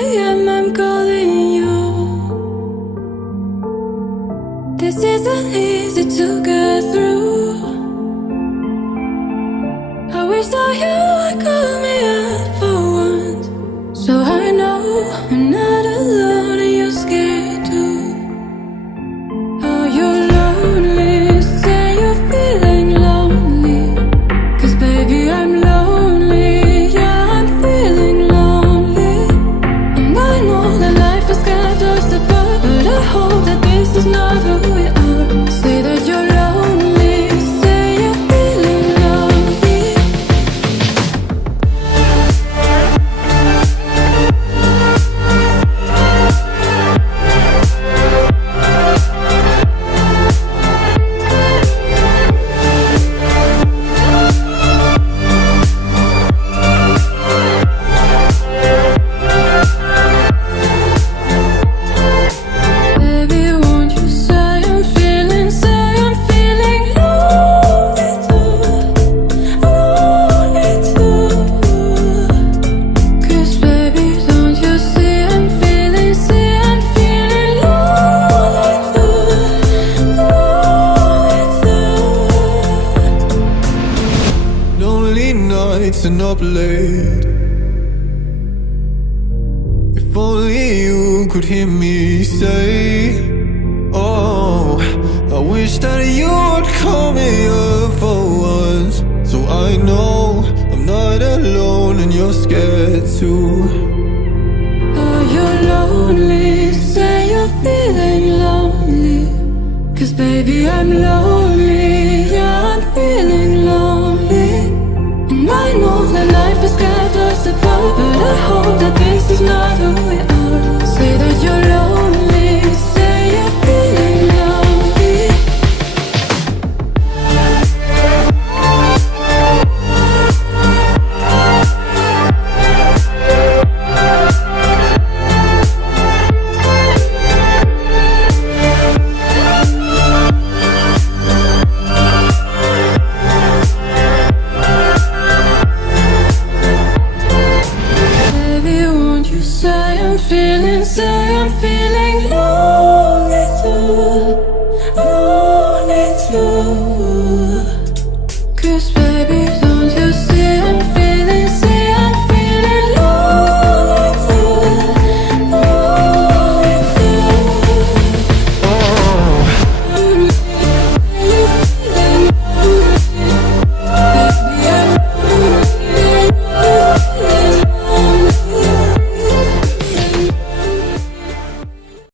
a.m. I'm calling you. This isn't easy to get through. I wish that you would call me up for once, so I know I'm not alone and you're scared too. Are you lonely? Say you're feeling lonely, 'cause baby I'm lonely. Yeah, I'm feeling lonely. And I know that life has kept us apart, but I hope that this is not who we are. Say that you're lonely. Say you're feeling lonely. Baby, won't you say I'm feeling lonely too, lonely too. 'Cause baby, don't you see I'm feeling lonely too, lonely too. Lonely nights and up late. If only you could hear me say, oh, I wish that you would call me up for once, so I know I'm not alone and you're scared too. Are you lonely? Say you're feeling lonely, 'cause baby I'm lonely. Yeah, I'm feeling lonely. And I know that life has kept us apart, but I hope that this is not who we are. Say that you're lonely. Say you're feeling lonely. Baby, won't you say I'm feeling